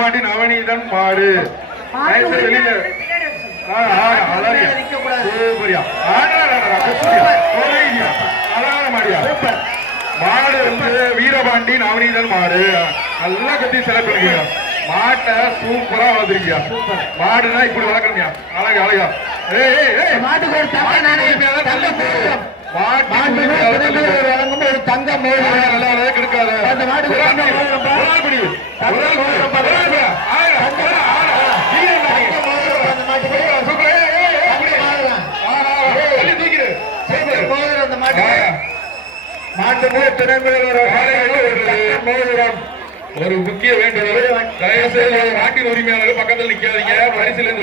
வீரபாண்டி நவநீதன் மாடு. வெளியில மாடு வந்து வீரபாண்டி நவநீதன் மாடு. நல்லா கத்தி செலக்ட் பண்ணிக்க. மாட்டை சூப்பரா வளர்த்துருக்கியா. மாடுனா இப்படி வளர்க்கணுமியா. அழகா அழகா. மாட்டுக்கு ஒரு தங்க நல்லா கிடைக்காது. ஒரு முக்கிய வேண்டுகோள், தயவு செய்து நாட்டின் உரிமையாளர்கள் பக்கத்தில் நிக்காதீங்க. பரிசில்